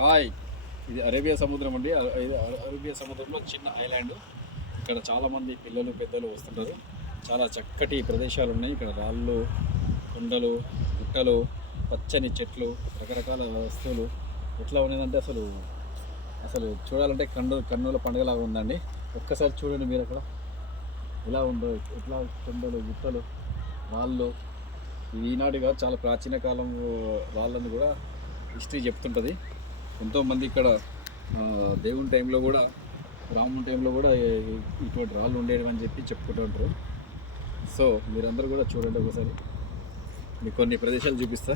Hi, ఇది Arabia సముద్రం అండి. అరేబియా సముద్రంలో చిన్న ఐలాండ్. ఇక్కడ చాలామంది పిల్లలు పెద్దలు వస్తుంటారు. చాలా చక్కటి ప్రదేశాలు ఉన్నాయి. ఇక్కడ రాళ్ళు, కొండలు, గుట్టలు, పచ్చని చెట్లు, రకరకాల వస్తువులు. ఎట్లా ఉన్నదంటే అసలు అసలు చూడాలంటే కన్నుల పండుగలాగా ఉందండి. ఒక్కసారి చూడండి మీరు అక్కడ ఎలా ఉందో, ఎట్లా కొండలు, గుట్టలు, రాళ్ళు. ఇది ఈనాటి కాదు, చాలా ప్రాచీన కాలం రాళ్ళని కూడా హిస్టరీ చెప్తుంటుంది. ఎంతోమంది ఇక్కడ దేవుని టైంలో కూడా, రాముని టైంలో కూడా ఇటువంటి రాళ్ళు ఉండేవి అని చెప్పి చెప్పుకుంటూ ఉంటారు. సో మీరందరూ కూడా చూడండి ఒకసారి. మీకు కొన్ని ప్రదేశాలు చూపిస్తా.